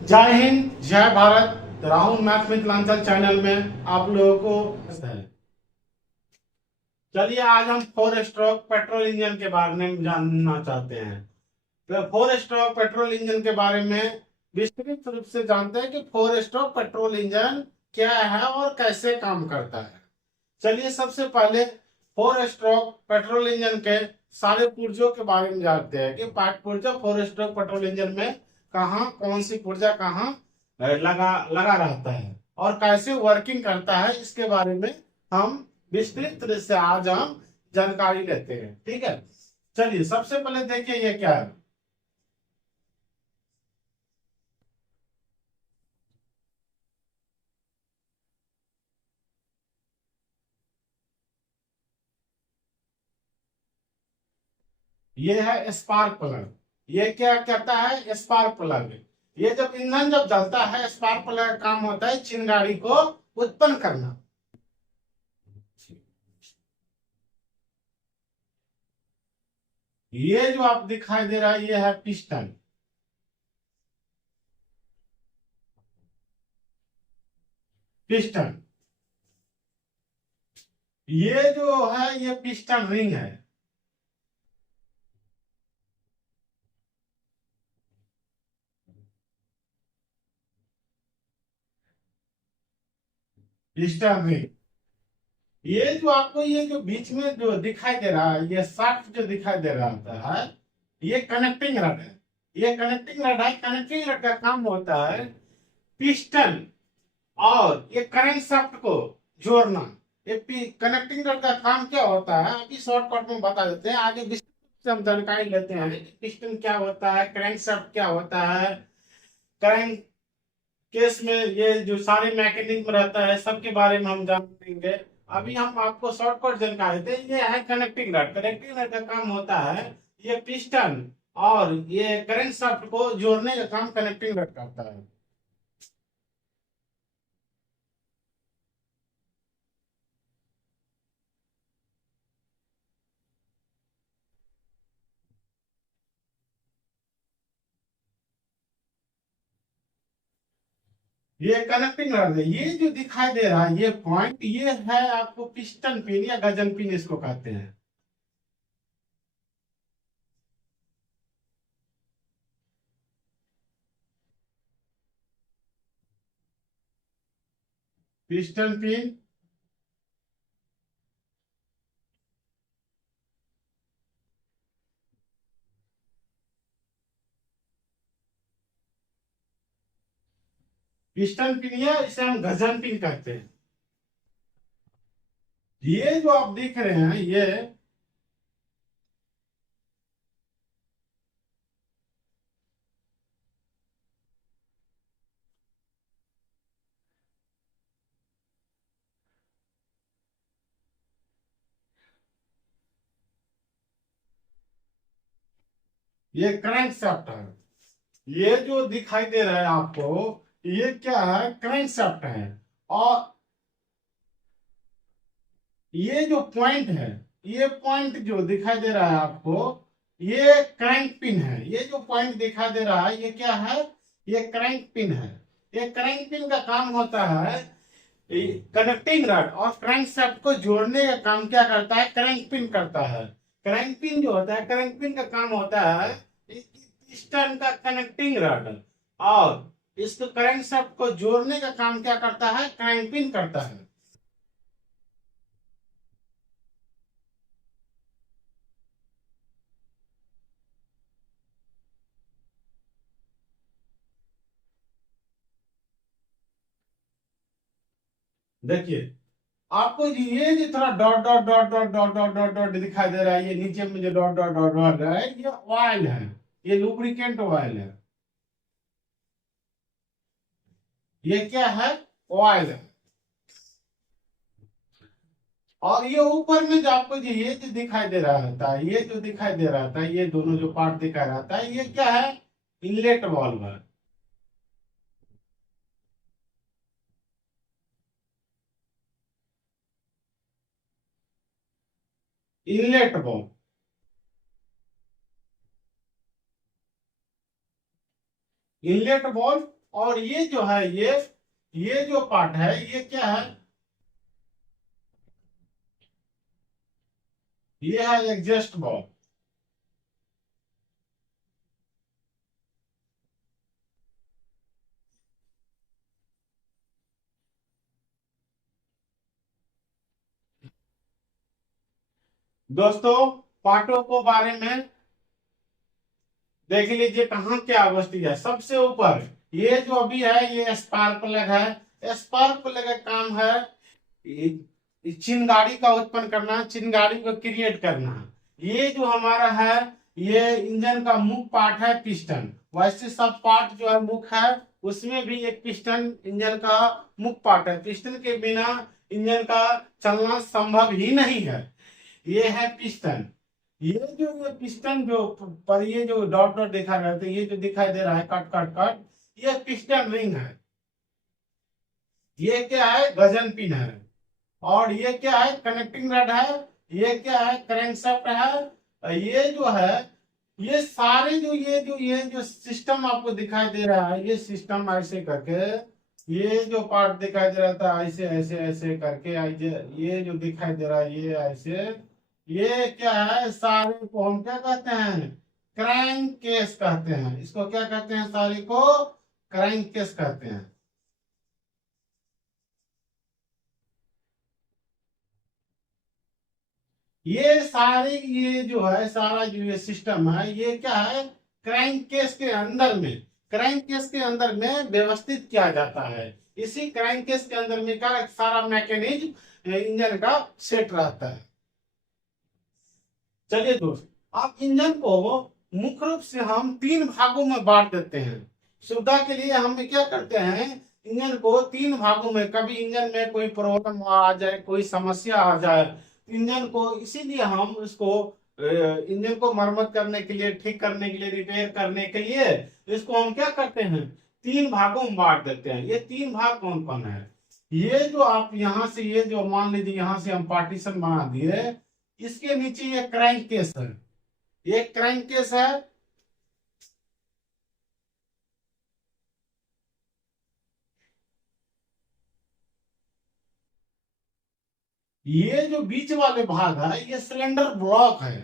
जय हिंद, जय Bharat. Rahul math Mithilanchal channel में आप लोगों को है। चलिए आज हम फोर स्ट्रोक पेट्रोल इंजन के बारे में जानना चाहते हैं। तो फोर स्ट्रोक पेट्रोल इंजन के बारे में विस्तृत रूप से जानते हैं कि फोर स्ट्रोक पेट्रोल इंजन क्या है और कैसे काम करता है। चलिए सबसे पहले फोर स्ट्रोक पेट्रोल इंजन के सारे पुर्जों के बारे में जानते हैं कि पार्ट पुर्जा फोर स्ट्रोक पेट्रोल इंजन में कहाँ कौन सी पुर्जा कहाँ लगा लगा रहता है और कैसे वर्किंग करता है, इसके बारे में हम विस्तृत रूप से आज हम जानकारी लेते हैं। ठीक है, चलिए सबसे पहले देखिए ये क्या है। ये है स्पार्क प्लग। ये क्या कहता है? Spark plug. ये जब ईंधन जब जलता है, स्पार्क प्लग का काम होता है चिंगारी को उत्पन्न करना। ये जो आप दिखाई दे रहा है ये है पिस्टन। पिस्टन, ये जो है ये पिस्टन रिंग है। पिस्टन रिंग, ये जो आपको ये जो बीच में जो दिखाई दे रहा है ये शाफ्ट जो दिखाई दे रहा होता है, ये कनेक्टिंग रड है। ये कनेक्टिंग रड है। कनेक्टिंग रड का काम होता है पिस्टन और ये करंट शाफ्ट को जोड़ना। ये कनेक्टिंग रड का काम क्या होता है अभी शॉर्टकट में बता देते हैं, आगे विस्तृत से हम जानकारी लेते हैं कि पिस्टन क्या होता है, करंट शाफ्ट क्या होता है। करंट केस में ये जो सारे मैकेनिज्म रहता है सबके बारे में हम जानेंगे। अभी हम आपको शॉर्टकट जानकारी देते हैं। ये है कनेक्टिंग रड। कनेक्टिंग रड का काम होता है ये पिस्टन और ये करंट शाफ्ट को जोड़ने का काम कनेक्टिंग रड करता है। ये कनेक्टिंग रड है। ये जो दिखाई दे रहा है ये पॉइंट, ये है आपको पिस्टन पिन या गजन पिन इसको कहते हैं। पिस्टन पिन, पिस्टन पिन या इसे हम गजन पिन कहते हैं। ये जो आप देख रहे हैं ये करंट शाफ्ट है। ये जो दिखाई दे रहा है आपको ये क्या है? करंट शाफ्ट है। और ये जो पॉइंट है, ये पॉइंट जो दिखाई दे रहा है आपको ये क्रैंक पिन है। ये जो पॉइंट दिखाई दे रहा है ये क्या है? ये क्रैंक पिन है। ये क्रैंक पिन का काम होता है कनेक्टिंग रड और क्रैंक शाफ्ट को जोड़ने का काम क्या करता है? क्रैंक पिन करता है। क्रैंक पिन जो होता है, क्रैंक पिन का काम होता है पिस्टन का कनेक्टिंग रड और इसको क्रैंक शाफ्ट को जोड़ने का काम क्या करता है? क्रैंक पिन करता है। देखिए आपको ये जो थोड़ा dot dot dot dot dot dot dot dot दिखाई दे रहा है, ये नीचे में जो डॉट डॉट डॉट डॉट है ये ऑयल है। ये लुब्रिकेंट ऑयल है। ये क्या है? ऑयल है। और ये ऊपर में जो आपको ये जो दिखाई दे रहा था, ये जो दिखाई दे रहा था, ये दोनों जो पार्ट दिखा रहा था ये क्या है? इनलेट वाल्व है। इनलेट वाल्व, इनलेट वाल्व और ये जो है ये जो पार्ट है ये क्या है, ये है एग्जॉस्ट बॉल। दोस्तों पार्टों को बारे में देख लीजिए कहाँ क्या अवस्थित है। सबसे ऊपर ये जो अभी है ये स्पार्क प्लग है। स्पार्क प्लग का काम है चिनगाड़ी का उत्पन्न करना, चिनगाड़ी को क्रिएट करना। ये जो हमारा है ये इंजन का मुख्य पार्ट है पिस्टन। वैसे सब पार्ट जो है मुख्य है, उसमें भी एक पिस्टन इंजन का मुख्य पार्ट है। पिस्टन के बिना इंजन का चलना संभव ही नहीं है। ये है पिस्टन। ये पिस्टन जो पर ये जो डॉट डॉट देखा गया था, ये जो दिखाई दे रहा है कट कट कट, ये पिस्टन रिंग है। ये क्या है, गजन पिन है। और ये क्या है, कनेक्टिंग रड है। ये क्या है, क्रैंकशाफ्ट है। ये जो है ये सारे जो सिस्टम आपको दिखाई दे रहा है, ये सिस्टम ऐसे करके ये जो पार्ट दिखाई दे रहा था ऐसे ऐसे ऐसे करके ये जो दिखाई दे रहा है ये ऐसे, ये क्या है, सारे को हम क्या कहते हैं, क्रैंक केस कहते हैं। इसको क्या कहते हैं, सारे को क्रैंक केस कहते हैं। ये सारे ये जो है सारा जो ये सिस्टम है ये क्या है, क्रैंक केस के अंदर में, क्रैंक केस के अंदर में व्यवस्थित किया जाता है। इसी क्रैंक केस के अंदर में का सारा मैकेनिज्म इंजन का सेट रहता है। चलिए दोस्त, अब इंजन को मुख्य रूप से हम तीन भागों में बांट देते हैं। सुविधा के लिए हम क्या करते हैं, इंजन को तीन भागों में, कभी इंजन में कोई प्रॉब्लम आ जाए, कोई समस्या आ जाए, इंजन को इसीलिए हम उसको इंजन को मरम्मत करने के लिए, ठीक करने के लिए, रिपेयर करने के लिए इसको हम क्या करते हैं, तीन भागों में बांट देते हैं। ये तीन भाग कौन कौन है, ये जो आप यहां से ये जो मान लीजिए यहां से हम पार्टीशन बना दिए, इसके नीचे ये क्रैंक केस है, ये क्रैंक केस है। ये जो बीच वाले भाग है ये सिलेंडर ब्लॉक है,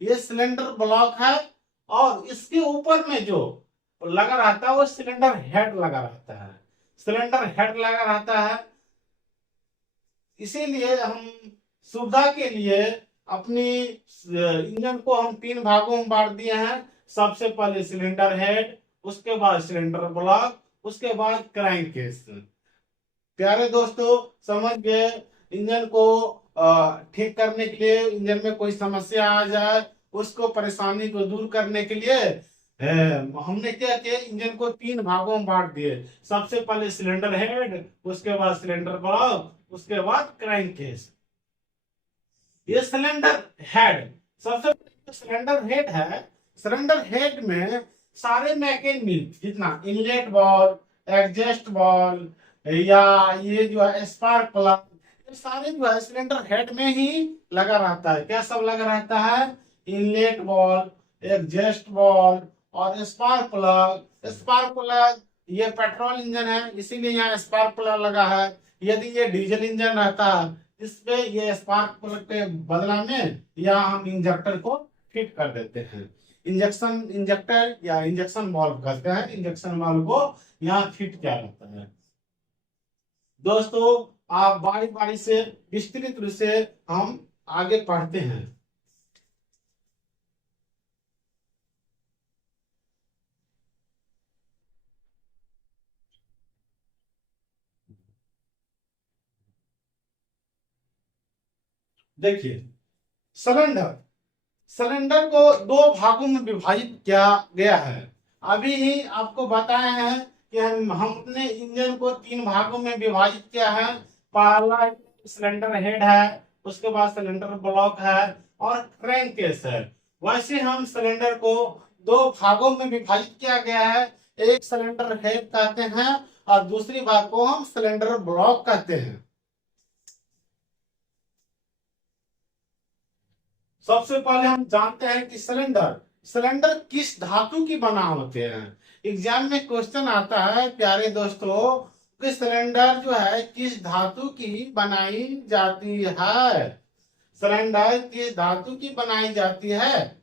ये सिलेंडर ब्लॉक है। और इसके ऊपर में जो लगा रहता है वो सिलेंडर हेड लगा रहता है, सिलेंडर हेड लगा रहता है। इसीलिए हम सुविधा के लिए अपनी इंजन को हम तीन भागों में बांट दिए हैं। सबसे पहले सिलेंडर हेड, उसके बाद सिलेंडर ब्लॉक, उसके बाद क्रैंक केस। प्यारे दोस्तों समझ गए, इंजन को ठीक करने के लिए, इंजन में कोई समस्या आ जाए उसको परेशानी को दूर करने के लिए हमने क्या किया, इंजन को तीन भागों में बांट दिए। सबसे पहले सिलेंडर हेड, उसके बाद सिलेंडर ब्लॉक, उसके बाद क्रैंक केस। ये सिलेंडर हेड, सबसे पहले सिलेंडर हेड है, सिलेंडर हेड में सारे मैकेनिज्म जितना इनलेट बॉल, एग्जॉस्ट बॉल या ये जो है स्पार्क प्लग, ये सारे जो है सिलेंडर हेड में ही लगा रहता है। क्या सब लगा रहता है, इनलेट बॉल, एग्जॉस्ट बॉल और स्पार्क प्लग। स्पार्क प्लग ये पेट्रोल इंजन है इसीलिए यहाँ स्पार्क प्लग लगा है। यदि ये डीजल इंजन रहता इसमें ये स्पार्क प्लग के बदला में यहाँ हम इंजेक्टर को फिट कर देते हैं। इंजेक्शन इंजेक्टर या इंजेक्शन वाल्व कहते हैं, इंजेक्शन वाल्व को यहाँ फिट किया जाता है। दोस्तों आप बारी बारी से विस्तृत रूप से हम आगे पढ़ते हैं। देखिए सिलेंडर, सिलेंडर को दो भागों में विभाजित किया गया है। अभी ही आपको बताए हैं कि हम अपने इंजन को तीन भागों में विभाजित किया है। पहला सिलेंडर हेड है, उसके बाद सिलेंडर ब्लॉक है और क्रैंक केस है। वैसे हम सिलेंडर को दो भागों में विभाजित किया गया है। एक सिलेंडर हेड कहते हैं और दूसरी भाग को हम सिलेंडर ब्लॉक कहते हैं। सबसे पहले हम जानते हैं कि सिलेंडर, सिलेंडर किस धातु की बना होते हैं। एग्जाम में क्वेश्चन आता है प्यारे दोस्तों कि सिलेंडर जो है किस धातु की बनाई जाती है। सिलेंडर किस धातु की बनाई जाती है।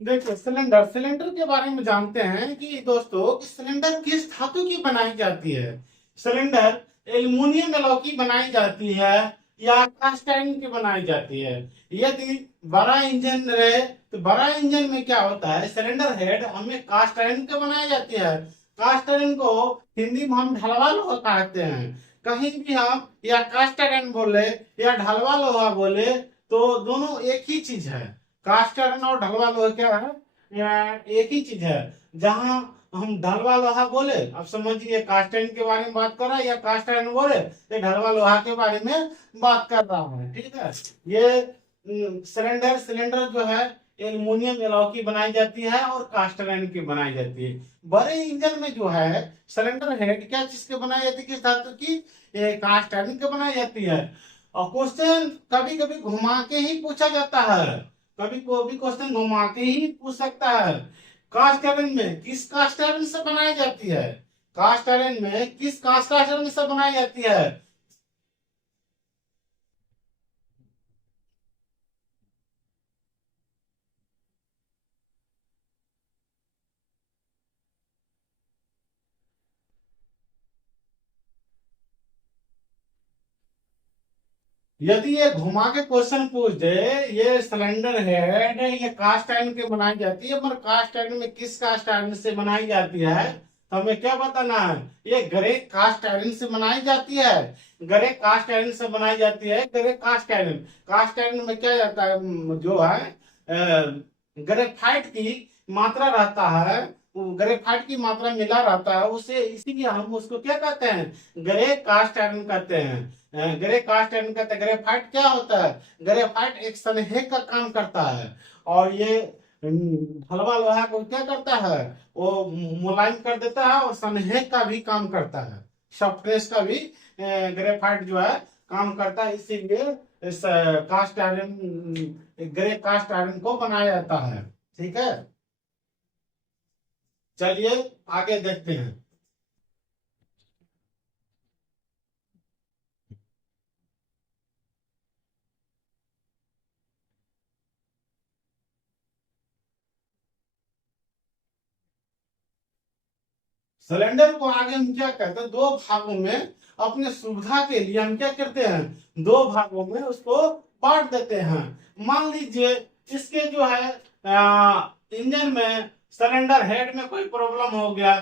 देखिए सिलेंडर सिलेंडर के बारे में जानते हैं कि दोस्तों कि सिलेंडर किस धातु की बनाई जाती है। सिलेंडर एल्युमिनियम एलॉय की बनाई जाती है या कास्ट आयरन की बनाई जाती है। यदि बड़ा इंजन रहे तो बड़ा इंजन में क्या होता है, सिलेंडर हेड हमें कास्ट आयरन की बनाई जाती है। कास्ट आयरन को हिंदी में हम ढलवा लोहा कहते हैं। कहीं भी हम या कास्ट आयरन बोले या ढलवा लोहा बोले तो दोनों एक ही चीज है। कास्ट आयरन और ढलवा लोहा क्या है, एक ही चीज है। जहां हम ढलवा लोहा बोले, अब समझिए कास्ट आयरन के बारे में बात कर रहा है या कास्ट आयरन बोले ये ढलवा लोहा के बारे में बात कर रहा है। ठीक है, ये सिलेंडर सिलेंडर जो है एल्युमिनियम एलॉय की बनाई जाती है और कास्ट आयरन की बनाई जाती है। बड़े इंजन में जो है सिलेंडर हेड क्या चीज की बनाई जाती है, किस धातु की, ये कास्ट आयरन की बनाई जाती है। और क्वेश्चन कभी कभी घुमा के ही पूछा जाता है, कभी को भी क्वेश्चन घुमा के ही पूछ सकता है। कास्ट आयरन में किस कास्ट आयरन से बनाई जाती है, कास्ट आयरन में किस कास्ट आयरन से बनाई जाती है। यदि ये घुमा के क्वेश्चन पूछ दे, ये सिलेंडर हेड ये कास्ट आयरन की बनाई जाती है, पर कास्ट आयरन में किस कास्ट आयरन से बनाई जाती है, तो हमें क्या बताना है, ये ग्रे कास्ट आयरन से बनाई जाती है। ग्रे कास्ट आयरन से बनाई जाती है, grey cast iron. Cast iron में क्या जाता है, जो है ग्रेफाइट की मात्रा रहता है, वो ग्रेफाइट की मात्रा मिला रहता है उसे, इसीलिए हम उसको क्या कहते हैं, ग्रे कास्ट आयरन कहते हैं। ग्रे कास्ट आयरन कहते हैं। ग्रेफाइट क्या होता है, ग्रेफाइट एक संहेक का काम करता है। और ये हलवा लोहा को क्या करता है, वो मुलायम कर देता है और संहेक का भी काम करता है, सॉफ्टनेस का भी ग्रेफाइट जो है काम करता है। इसीलिए इस cast iron, grey cast iron को बनाया जाता है। ठीक है, चलिए आगे देखते हैं। सिलेंडर को आगे हम क्या करते हैं, दो भागों में अपने सुविधा के लिए हम क्या करते हैं, दो भागों में उसको बांट देते हैं। मान लीजिए इसके जो है इंजन में सिलेंडर हेड में कोई प्रॉब्लम हो गया,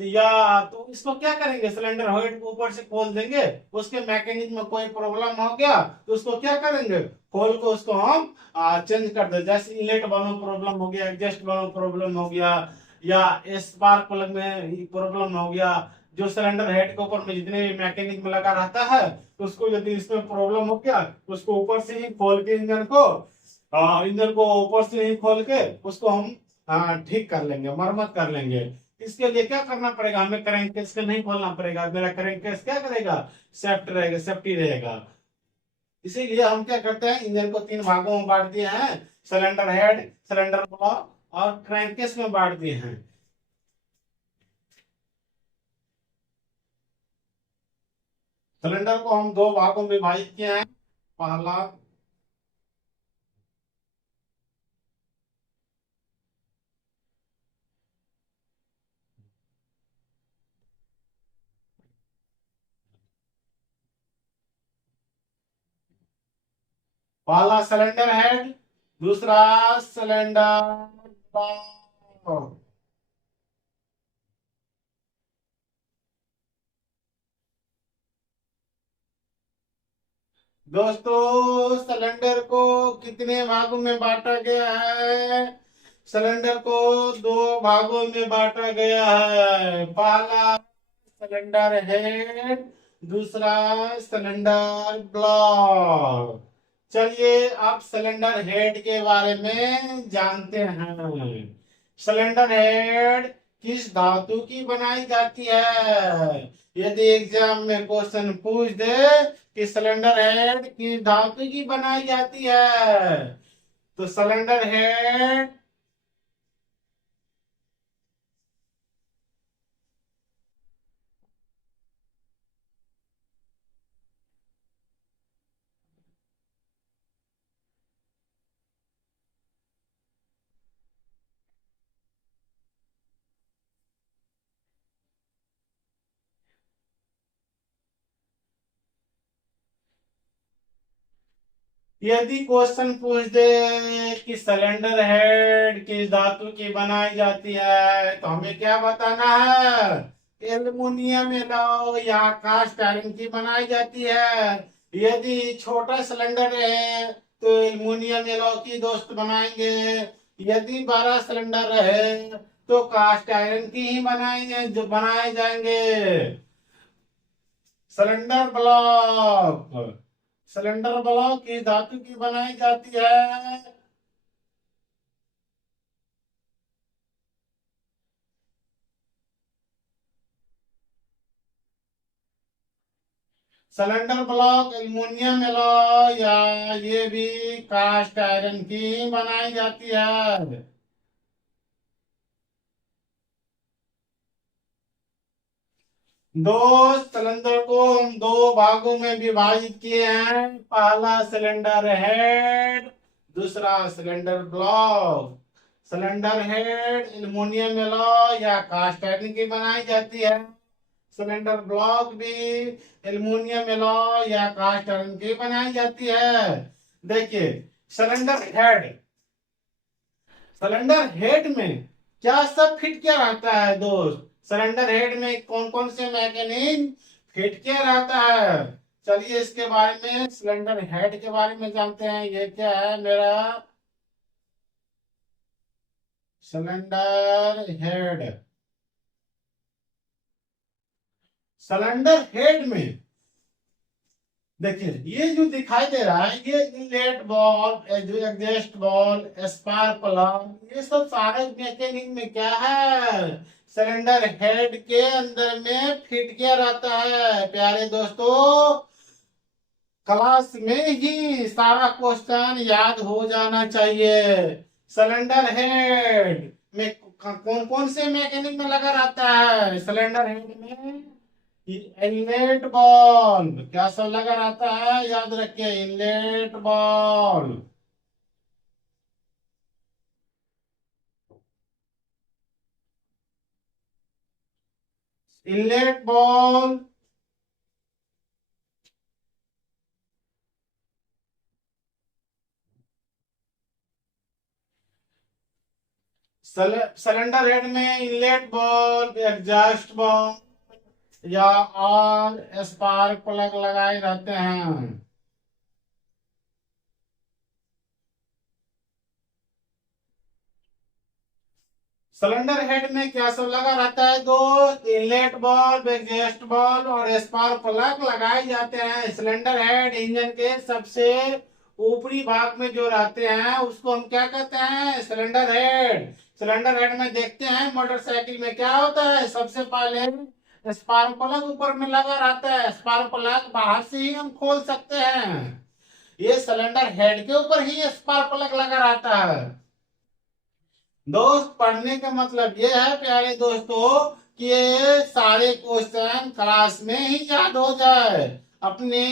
या तो इसको क्या करेंगे, सिलेंडर हेड को ऊपर से खोल देंगे, उसके मैकेनिज्म में कोई प्रॉब्लम हो गया तो उसको क्या करेंगे, खोल को उसको हम चेंज कर दे। जैसे इनलेट वालों प्रॉब्लम हो गया, एडजस्ट वालों प्रॉब्लम हो गया, या स्पार्क प्लग में प्रॉब्लम हो गया, जो सिलेंडर हेड के ऊपर में जितने भी मैकेनिज्म लगा रहता है तो उसको यदि इसमें प्रॉब्लम हो गया तो उसको ऊपर से ही खोल के इंजन को ऊपर से ही खोल के उसको हम ठीक कर लेंगे, मरम्मत कर लेंगे। इसके लिए क्या करना पड़ेगा, हमें क्रैंक केस का नहीं खोलना पड़ेगा, मेरा क्रैंक केस क्या करेगा, सेफ्ट रहेगा, सेफ्टी रहेगा। इसीलिए हम क्या करते हैं, इंजन को तीन भागों में बांट दिए हैं, सिलेंडर हेड, सिलेंडर ब्लॉक और क्रैंकेस में बांट दिए हैं। सिलेंडर को हम दो भागों में विभाजित किए हैं। पहला पहला सिलेंडर हेड, दूसरा सिलेंडर ब्लॉक। दोस्तों सिलेंडर को कितने भागों में बांटा गया है? सिलेंडर को दो भागों में बांटा गया है। पहला सिलेंडर हेड, दूसरा सिलेंडर ब्लॉक। चलिए अब सिलेंडर हेड के बारे में जानते हैं। सिलेंडर हेड किस धातु की बनाई जाती है? यदि एग्जाम में क्वेश्चन पूछ दे कि सिलेंडर हेड किस धातु की बनाई जाती है, तो सिलेंडर हेड यदि क्वेश्चन पूछ दे कि सिलेंडर हेड किस धातु की बनाई जाती है, तो हमें क्या बताना है? एल्युमिनियम एलॉय या कास्ट आयरन की बनाई जाती है। यदि छोटा सिलेंडर है तो एल्युमिनियम एलॉय की दोस्त बनाएंगे। यदि बड़ा सिलेंडर है तो कास्ट आयरन की ही बनाएंगे, जो बनाए जाएंगे। सिलेंडर ब्लॉक, सिलेंडर ब्लॉक किस धातु की बनाई जाती है? सिलेंडर ब्लॉक एल्युमिनियम एलॉय या ये भी कास्ट आयरन की बनाई जाती है। दो सिलेंडर को हम दो भागों में विभाजित किए हैं। पहला सिलेंडर हेड, दूसरा cylinder block. Cylinder head aluminium alloy या कास्ट आयरन की बनाई जाती है। सिलेंडर ब्लॉक भी एल्युमिनियम एलॉय या कास्ट आयरन की बनाई जाती है। देखिए सिलेंडर हेड, सिलेंडर हेड में क्या सब फिट किया रहता है दोस्त? सिलेंडर हेड में कौन कौन से मैकेनिज्म फिट किया रहता है? चलिए इसके बारे में, सिलेंडर हेड के बारे में जानते हैं। ये क्या है मेरा सिलेंडर हेड? सिलेंडर हेड में देखिए ये जो दिखाई दे रहा है, ये इनलेट बॉल, जो एग्जॉस्ट बॉल, स्पार्क प्लग, ये सब सारे मैकेनिज्म में क्या है? सिलेंडर हेड के अंदर में फिट किया रहता है। प्यारे दोस्तों क्लास में ही सारा क्वेश्चन याद हो जाना चाहिए। सिलेंडर हेड में कौन कौन से मैकेनिज्म में लगा रहता है? सिलेंडर हेड में इनलेट बॉल क्या सब लगा रहता है? याद रखिए inlet ball, inlet ball. Cylinder head में इनलेट बॉल, एग्जॉस्ट बॉल या और स्पार्क प्लग लगाए रहते हैं। सिलेंडर हेड में क्या सब लगा रहता है दोस्त? इनलेट बॉल, एग्जॉस्ट बॉल और स्पार्क प्लग लगाए जाते हैं। सिलेंडर हेड इंजन के सबसे ऊपरी भाग में जो रहते हैं उसको हम क्या कहते हैं? Cylinder head. सिलेंडर हेड में देखते हैं मोटरसाइकिल में क्या होता है, सबसे पहले स्पार्क प्लग ऊपर में लगा रहता है। स्पार्क प्लग बाहर से ही हम खोल सकते हैं। ये सिलेंडर हेड के ऊपर ही स्पार्क प्लग लगा रहता है। दोस्त पढ़ने का मतलब ये है प्यारे दोस्तों कि ये सारे क्वेश्चन क्लास में ही याद हो जाए। अपने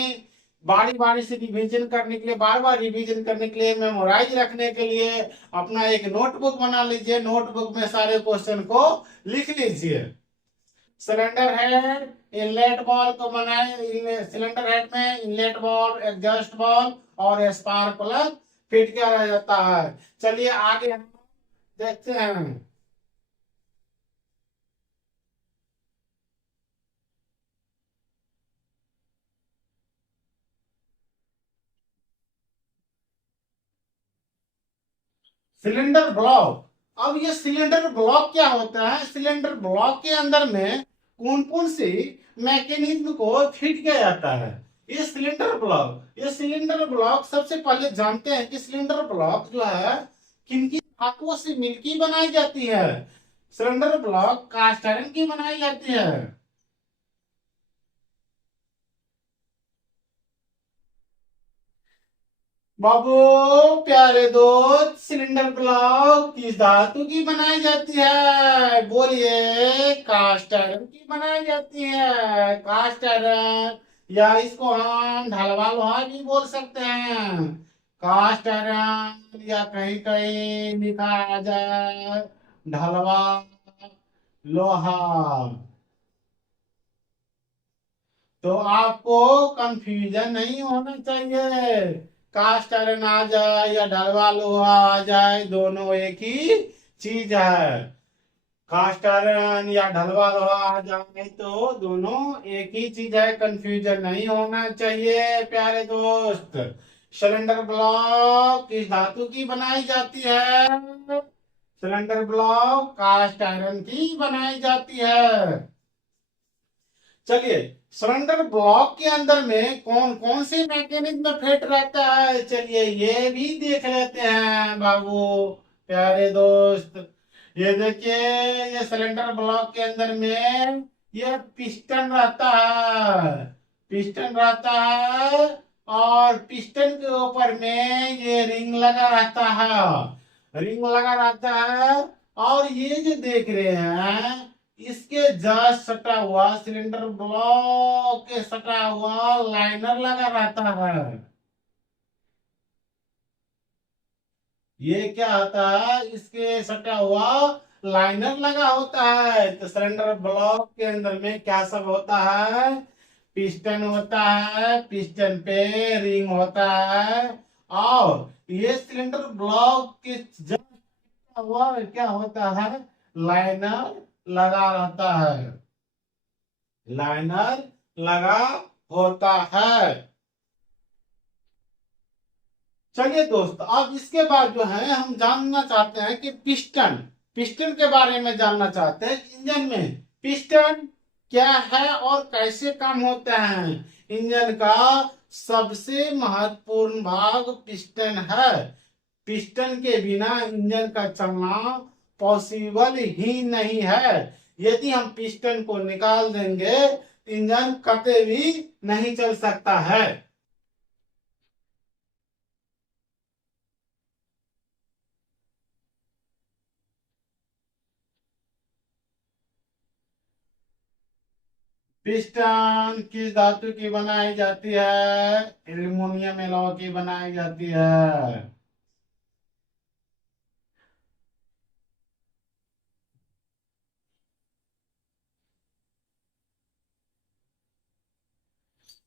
बारी बारी से रिवीजन करने के लिए, बार बार रिवीजन करने के लिए, मेमोराइज रखने के लिए अपना एक नोटबुक बना लीजिए। नोटबुक में सारे क्वेश्चन को लिख लीजिए। सिलेंडर हेड, इनलेट बॉल को बनाए, सिलेंडर हेड में इनलेट बॉल, एग्जॉस्ट बॉल और स्पार्क प्लग फिट किया जाता है। चलिए आगे हम देखते हैं। Cylinder block. अब ये सिलेंडर ब्लॉक क्या होता है? सिलेंडर ब्लॉक के अंदर में कौन कौन सी मैकेनिज्म को फिट किया जाता है? ये सिलेंडर ब्लॉक सबसे पहले जानते हैं कि सिलेंडर ब्लॉक जो है किन किन धातुओं से मिलकर बनाई जाती है। सिलेंडर ब्लॉक कास्ट आयरन की बनाई जाती है। बाबू प्यारे दोस्त, सिलेंडर ब्लॉक किस धातु की बनाई जाती है? बोलिए। कास्ट आयरन की बनाई जाती है। कास्ट आयरन, या इसको हम ढलवा लोहा भी बोल सकते हैं। कास्ट आयरन, या कहीं कहीं लिखा आ जाए ढलवा लोहा। तो आपको कंफ्यूजन नहीं होना चाहिए। कास्ट आयरन आ जाए या ढलवा लोहा आ जाए, दोनों एक ही चीज है। कास्ट आयरन या ढलवा लोहा आ जाए तो दोनों एक ही चीज है, कंफ्यूजन नहीं होना चाहिए प्यारे दोस्त। सिलेंडर ब्लॉक किस धातु की बनाई जाती है? सिलेंडर ब्लॉक कास्ट आयरन की बनाई जाती है। चलिए, सिलेंडर ब्लॉक के अंदर में कौन कौन से मैकेनिज्म फिट रहता है, चलिए ये भी देख लेते हैं बाबू प्यारे दोस्त। ये देखिए, ये सिलेंडर ब्लॉक के अंदर में ये पिस्टन रहता है। पिस्टन रहता है, और पिस्टन के ऊपर में ये रिंग लगा रहता है। रिंग लगा रहता है, और ये जो देख रहे हैं, इसके जस्ट सटा हुआ सिलेंडर ब्लॉक के सटा हुआ लाइनर लगा रहता है। ये क्या होता है? इसके सटा हुआ लाइनर लगा होता है। तो सिलेंडर ब्लॉक के अंदर में क्या सब होता है? पिस्टन होता है, पिस्टन पे रिंग होता है, और ये सिलेंडर ब्लॉक के जस्ट हुआ क्या होता है? लाइनर लगा रहता है। लाइनर लगा होता है। चलिए दोस्त, अब इसके बाद जो है हम जानना चाहते हैं कि पिस्टन, पिस्टन के बारे में जानना चाहते हैं। इंजन में पिस्टन क्या है और कैसे काम होता है? इंजन का सबसे महत्वपूर्ण भाग पिस्टन है। पिस्टन के बिना इंजन का चलना पॉसिबल ही नहीं है। यदि हम पिस्टन को निकाल देंगे, इंजन कभी भी नहीं चल सकता है। पिस्टन किस धातु की बनाई जाती है? एल्युमिनियम एलॉय की बनाई जाती है।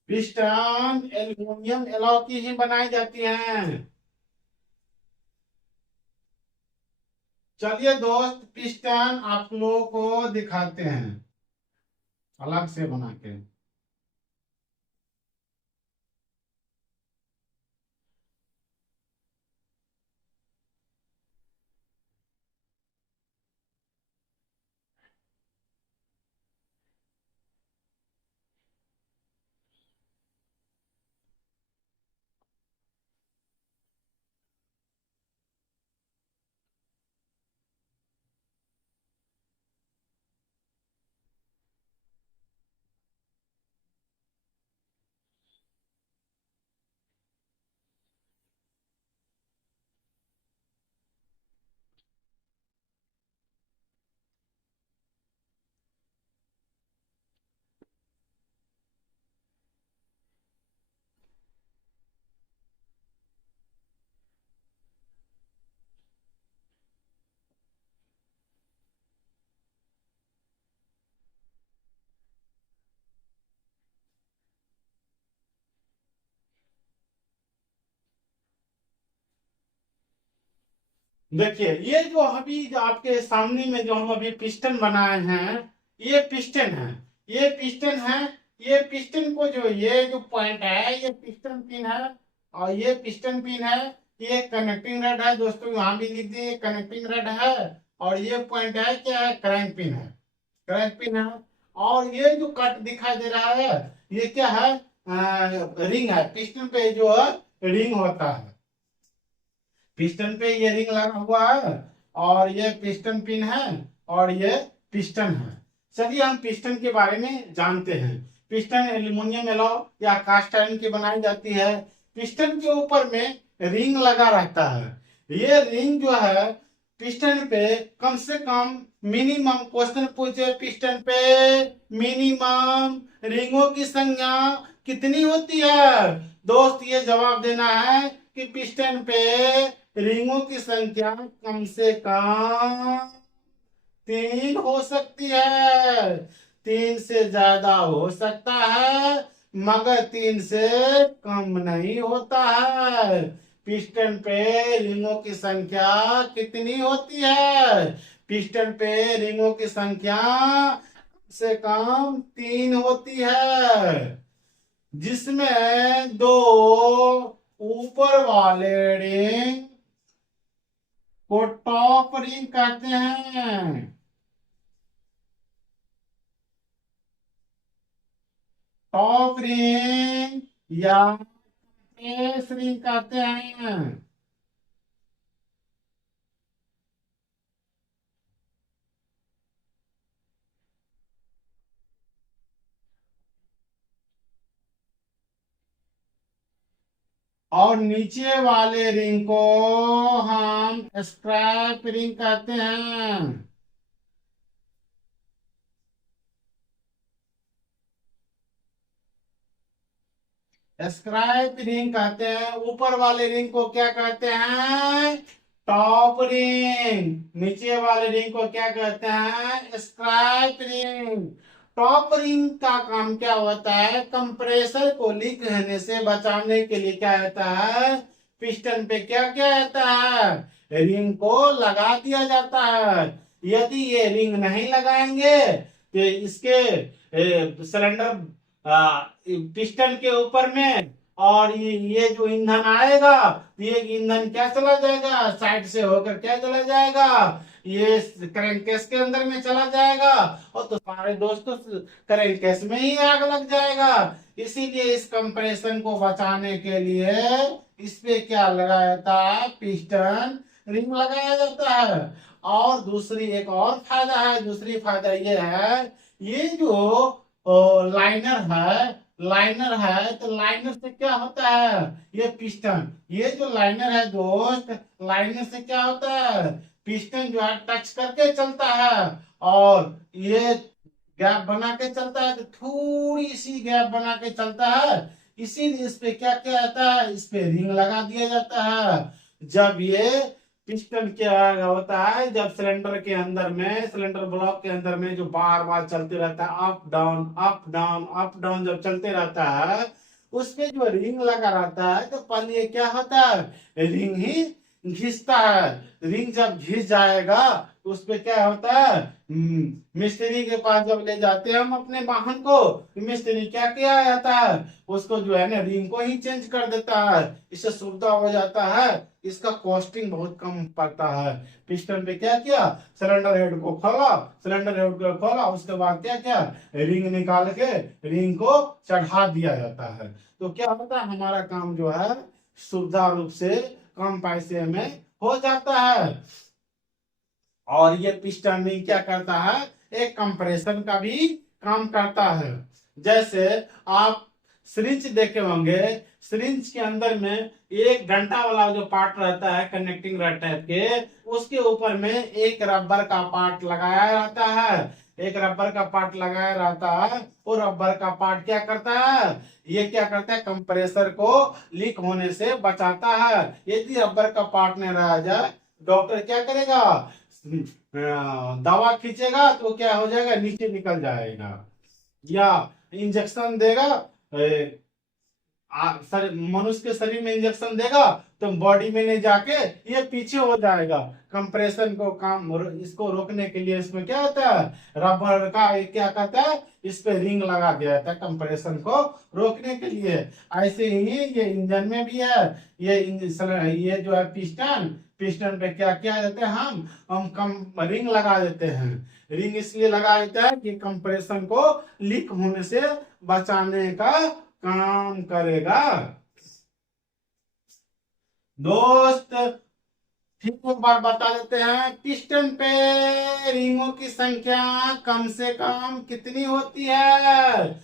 पिस्टन एल्युमिनियम एलॉय की ही बनाई जाती है। चलिए दोस्त, पिस्टन आप लोगों को दिखाते हैं अलग से बना के। देखिए ये जो अभी जो आपके सामने में जो हम अभी पिस्टन बनाए हैं, ये पिस्टन है, ये पिस्टन है। ये पिस्टन को जो ये जो पॉइंट है ये पिस्टन पिन है, और ये पिस्टन पिन है। ये कनेक्टिंग रड है दोस्तों, यहाँ भी लिख दिए कनेक्टिंग रड है। और ये पॉइंट है क्या है, क्रैंक पिन है, क्रैंक पिन है। और ये जो कट दिखाई दे रहा है ये क्या है, रिंग है। पिस्टन पे जो है रिंग होता है, पिस्टन पे ये रिंग लगा हुआ है, और ये पिस्टन पिन है, और ये पिस्टन है। चलिए हम पिस्टन के बारे में जानते हैं। पिस्टन एल्यूमिनियम एलॉय या कास्ट आयरन की बनाई जाती है। पिस्टन के ऊपर में रिंग लगा रहता है। ये रिंग जो है पिस्टन पे कम से कम मिनिमम, क्वेश्चन पूछे पिस्टन पे मिनिमम रिंगों की संख्या कितनी होती है। दोस्त ये जवाब देना है कि पिस्टन पे रिंगों की संख्या कम से कम 3 हो सकती है। 3 से ज्यादा हो सकता है मगर 3 से कम नहीं होता है। पिस्टन पे रिंगों की संख्या कितनी होती है, पिस्टन पे रिंगों की संख्या कम से कम 3 होती है, जिसमें दो ऊपर वाले रिंग को टॉप रिंग कहते हैं। टॉप रिंग या बेस रिंग कहते हैं। और नीचे वाले रिंग को हम स्ट्रैप रिंग कहते हैं। स्क्राइब रिंग कहते हैं। ऊपर वाले रिंग को क्या कहते हैं, टॉप रिंग। नीचे वाले रिंग को क्या कहते हैं, स्क्राइब रिंग। टॉप रिंग का काम क्या होता है, कंप्रेसर को लीक होने से बचाने के लिए क्या होता है, पिस्टन पे क्या क्या होता है, रिंग को लगा दिया जाता है। यदि ये रिंग नहीं लगाएंगे तो इसके सिलेंडर पिस्टन के ऊपर में, और ये जो ईंधन आएगा, ये ईंधन क्या चला जाएगा, साइड से होकर क्या चला जाएगा, ये क्रैंकेस के अंदर में चला जाएगा। और तो सारे दोस्तों क्रैंकेस में ही आग लग जाएगा। इसीलिए इस कंप्रेशन को बचाने के लिए इस पे क्या लगाया जाता है, पिस्टन रिंग लगाया जाता है। और दूसरी एक और फायदा है, दूसरी फायदा ये है, ये जो लाइनर है, लाइनर है तो लाइनर से क्या होता है, ये पिस्टन, ये जो लाइनर है दोस्त, लाइनर से क्या होता है, पिस्टन जो है टच करके चलता है, और ये गैप बना के चलता है, तो थोड़ी सी गैप बना के चलता है। इसीलिए इस पे क्या क्या आता है, इस पे रिंग लगा दिया जाता है। जब ये पिस्टन क्या होता है, जब सिलेंडर के अंदर में, सिलेंडर ब्लॉक के अंदर में जो बार बार चलते रहता है, up down up down up down जब चलते रहता है, उस पे जो रिंग लगा रहता है, तो पहले ये क्या होता है, रिंग ही घिसता है। रिंग जब घिस जाएगा तो उस पे क्या होता है, मिस्त्री के पास जब ले जाते हैं हम अपने वाहन को, तो मिस्त्री क्या किया जाता है, उसको जो है ना रिंग को ही चेंज कर देता है। इससे सुविधा हो जाता है, इसका कॉस्टिंग बहुत कम पड़ता है। पिस्टन पे क्या किया, सिलेंडर हेड को खोला, सिलेंडर हेड को खोला, उसके बाद क्या किया, रिंग निकाल के रिंग को चढ़ा दिया जाता है। तो क्या होता है, हमारा काम जो है सुविधा रूप से कम पैसे में हो जाता है। और ये पिस्टन रिंग क्या करता है, एक कंप्रेशन का भी काम करता है। जैसे आप सिरिंज देखे होंगे, सिरिंज के अंदर में एक घंटा वाला जो पार्ट रहता है कनेक्टिंग रड टाइप के, उसके ऊपर में एक रबर का पार्ट लगाया रहता है, एक रबर का पार्ट लगाया रहता है। वो रबर का पार्ट क्या करता है, ये क्या करता है, कंप्रेसर को लीक होने से बचाता है। यदि रबर का पार्ट नहीं रह जाए, डॉक्टर क्या करेगा, दवा खींचेगा तो क्या हो जाएगा, नीचे निकल जाएगा, या इंजेक्शन देगा, मनुष्य के शरीर में इंजेक्शन देगा तो बॉडी में नहीं जाके ये पीछे हो जाएगा। कंप्रेशन को इसको रोकने के लिए इसमें क्या होता है, रबर का ये क्या कहता है, इस पे रिंग लगा दिया जाता है कंप्रेशन को रोकने के लिए। ऐसे ही ये इंजन में भी है। ये जो है पिस्टन, पिस्टन पे क्या क्या देते हैं हम कम रिंग लगा देते हैं। रिंग इसलिए लगा देता है कि कंप्रेशन को लीक होने से बचाने का काम करेगा। दोस्त फिर एक बार बता देते हैं, पिस्टन पे रिंगों की संख्या कम से कम कितनी होती है?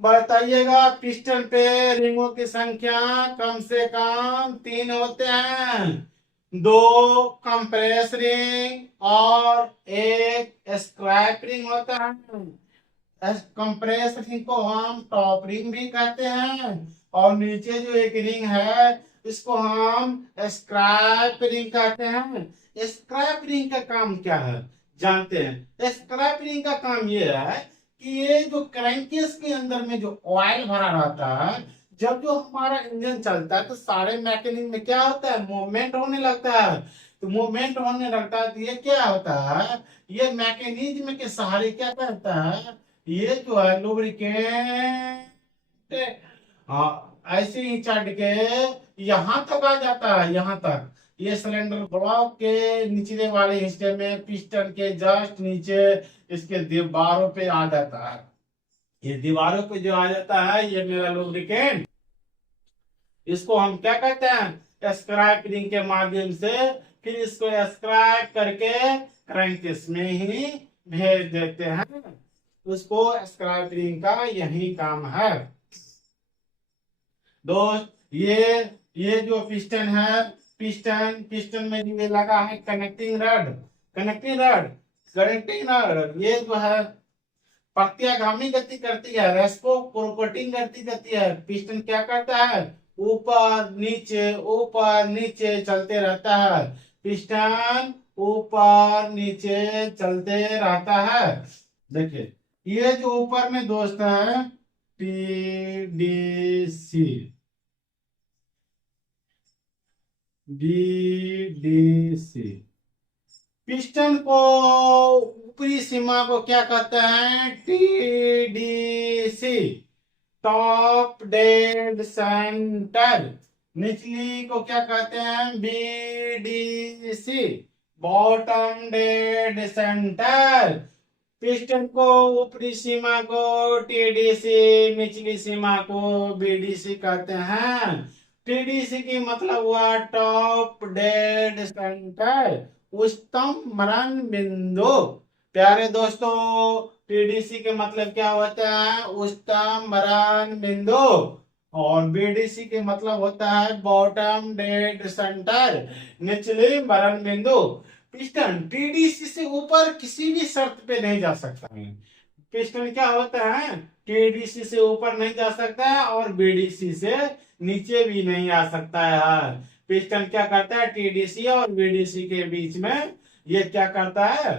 बताइएगा। पिस्टन पे रिंगों की संख्या कम से कम 3 होते हैं। 2 कंप्रेस रिंग और 1 स्क्रैप रिंग होता है। कंप्रेस रिंग को हम टॉप रिंग भी कहते हैं, और नीचे जो एक रिंग है इसको हम स्क्रैप रिंग कहते हैं। स्क्रैप रिंग का काम क्या है जानते हैं? स्क्रैप रिंग का काम ये है कि ये जो क्रैंकेस के अंदर में जो ऑयल भरा रहता है, जब जो हमारा इंजन चलता है तो सारे मैकेनिज्म में क्या होता है, मूवमेंट होने लगता है। तो मूवमेंट होने लगता है तो ये क्या होता है, ये मैकेनिज्म के सहारे क्या करता है, ये जो है लुब्रिकेंट ऐसे ही चढ़ के यहां तक आ जाता है। यहाँ तक ये सिलेंडर ब्लॉक के निचले वाले हिस्से में पिस्टन के जस्ट नीचे इसके दीवारों पे आ जाता है। ये दीवारों पे जो आ जाता है ये मेरा लुब्रिकेंट, इसको हम क्या कहते हैं, स्क्रैप रिंग के माध्यम से फिर इसको स्क्रैप करके क्रैंकेस में ही भेज देते हैं। उसको स्क्रैप रिंग का यही काम है। दोस्त ये जो पिस्टन है, पिस्टन में जो ये लगा है connecting rod, connecting rod, connecting rod ये जो है प्रत्यागामी गति करती है, रेस्पोकोटिंग करती है। पिस्टन क्या करता है, ऊपर नीचे चलते रहता है। पिस्टन ऊपर नीचे चलते रहता है। देखिए ये जो ऊपर में दोस्त है टीडीसी, डीडीसी, पिस्टन को ऊपरी सीमा को क्या कहते हैं, टीडीसी, टॉप डेड सेंटर। निचली को क्या कहते हैं, BDC, bottom dead centre. Piston को ऊपरी सीमा को टीडीसी, निचली सीमा को बीडीसी कहते हैं। टीडीसी की मतलब हुआ टॉप डेड सेंटर, उच्चतम मरण बिंदु। प्यारे दोस्तों टीडीसी के मतलब क्या होता है, उच्चतम मरण बिंदु, और बीडीसी के मतलब होता है बॉटम डेड सेंटर, निचले मरण बिंदु। पिस्टन टीडीसी से ऊपर किसी भी शर्त पे नहीं जा सकता है। पिस्टन क्या होता है, टीडीसी से ऊपर नहीं जा सकता है और बीडीसी से नीचे भी नहीं आ सकता है। पिस्टन क्या करता है, टीडीसी और बीडीसी के बीच में ये क्या करता है,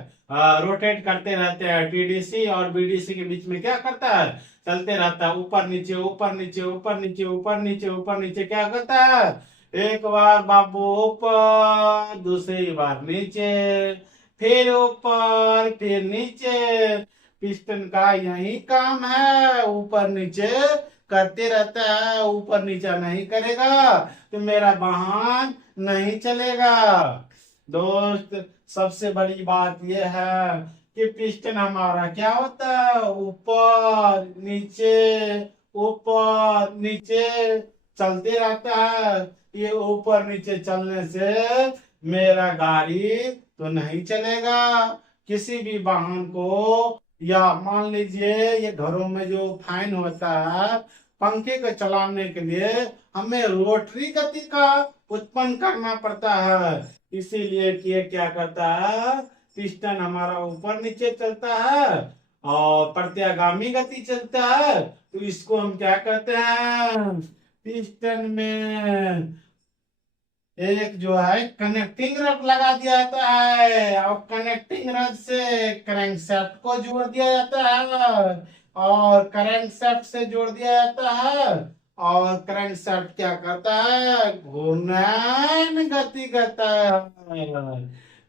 रोटेट करते रहते हैं। टीडीसी और बीडीसी के बीच में क्या करता है, चलते रहता है, ऊपर नीचे ऊपर नीचे ऊपर नीचे ऊपर नीचे ऊपर नीचे। क्या करता है, एक बार बाबू ऊपर, दूसरी बार नीचे, फिर ऊपर फिर नीचे। पिस्टन का यही काम है, ऊपर नीचे करते रहता है। ऊपर नीचे नहीं करेगा तो मेरा वाहन नहीं चलेगा। दोस्त सबसे बड़ी बात यह है कि पिस्टन हमारा क्या होता है, ऊपर नीचे चलते रहता है। ये ऊपर नीचे चलने से मेरा गाड़ी तो नहीं चलेगा। किसी भी वाहन को, या मान लीजिए ये घरों में जो फैन होता है, पंखे को चलाने के लिए हमें रोटरी गति का उत्पन्न करना पड़ता है। इसीलिए कि ये क्या करता है, पिस्टन हमारा ऊपर नीचे चलता है और प्रत्यागामी गति चलता है। तो इसको हम क्या कहते हैं, पिस्टन में एक जो है कनेक्टिंग रड लगा दिया जाता है, और कनेक्टिंग रड से क्रैंकशाफ्ट को जोड़ दिया जाता है, और क्रैंकशाफ्ट से जोड़ दिया जाता है, और क्रैंकशाफ्ट क्या करता है? घूर्णन गति करता है।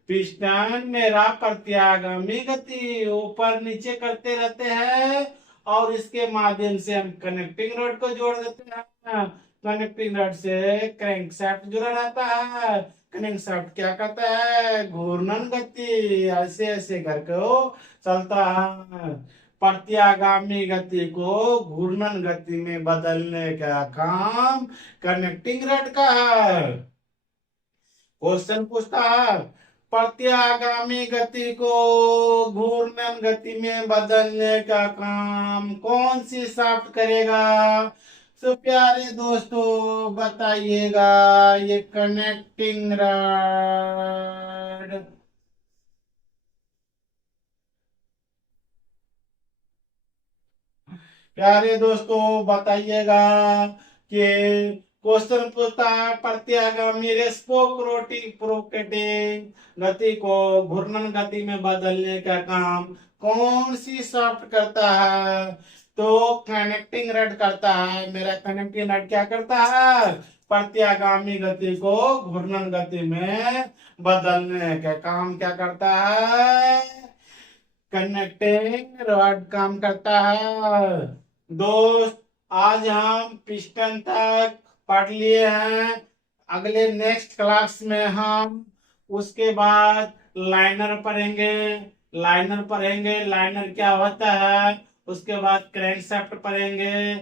पिस्टन मेरा प्रत्यागामी गति ऊपर नीचे करते रहते हैं, और इसके माध्यम से हम कनेक्टिंग रॉड को जोड़ देते हैं। कनेक्टिंग रॉड से क्रैंकशाफ्ट जुड़ा रहता है। क्रैंकशाफ्ट क्या करता है? घूर्णन गति ऐसे ऐसे करके वो चलता है। प्रत्यागामी गति को घूर्णन गति में बदलने का काम कनेक्टिंग रॉड का है। क्वेश्चन पूछता है, प्रत्यागामी गति को घूर्णन गति में बदलने का काम कौन सी शाफ्ट करेगा? तो प्यारे दोस्तों बताइएगा, ये कनेक्टिंग रॉड। प्यारे दोस्तों बताइएगा कि क्वेश्चन पूछता है, प्रत्यागामी रेस्पोक्रोटिंग गति को घूर्णन गति में बदलने का काम कौन सी शाफ्ट करता है? तो कनेक्टिंग रड करता है। मेरा कनेक्टिंग रड क्या करता है? प्रत्यागामी गति को घूर्णन गति में बदलने का काम क्या करता है? कनेक्टिंग रॉड काम करता है। दोस्त, आज हम पिस्टन तक पढ़ लिए हैं। अगले नेक्स्ट क्लास में हम उसके बाद लाइनर पढ़ेंगे। लाइनर क्या होता है। उसके बाद क्रैंकशाफ्ट पढ़ेंगे,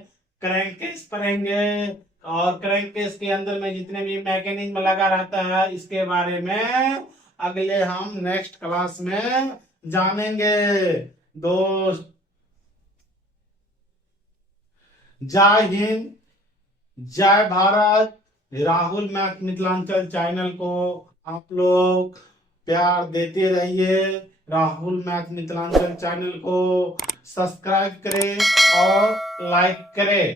क्रैंकेस पढ़ेंगे, और क्रैंकेस के अंदर में जितने भी मैकेनिज्म लगा रहता है इसके बारे में अगले हम नेक्स्ट क्लास में जानेंगे। दोस्त, जय हिंद, जय भारत। राहुल मैथ मिथिलांचल चैनल को आप लोग प्यार देते रहिए। राहुल मैथ मिथिलांचल चैनल को सब्सक्राइब करें और लाइक करें।